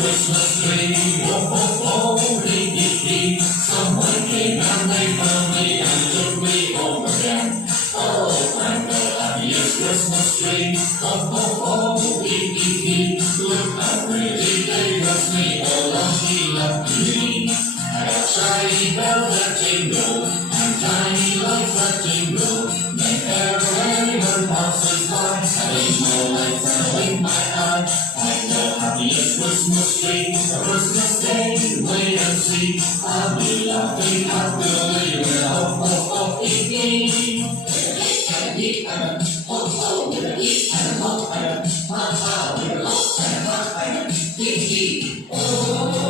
Christmas tree, oh, oh, oh, dee, dee, dee. Someone came and they found me and took me home again. Oh, I'm the happiest Christmas tree, oh, oh, oh, dee, dee, dee. Look how pretty they dress me, oh, lucky, lucky me. I got shiny bells that jingle and tiny lights that jingle. Whenever anyone passes by, I blink my lights and I wink my eye. I'm the happiest Christmas tree, a Christmas day, wait and see. I'll be laughing happily with a ho, ho, ho, ee, with a eek and a eek and a ho, ho, with a eek and a ho and a ha, ha, with a ho and a ha and a ee, oh.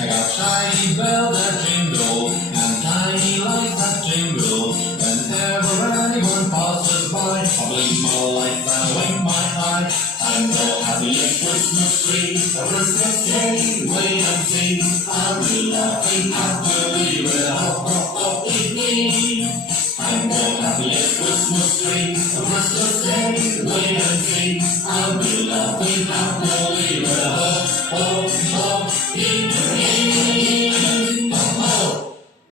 I got shiny bells that jingle and tiny lights that jingle. Whenever anyone passes by, I blink my lights and wink my eye. I'm the happiest Christmas tree, a Christmas day, wait and see. I'll be laughing happily with a ho, ho, ho, ee. I'm the happiest Christmas tree, a Christmas day, wait and see. I'll be laughing happily with a ho, ho,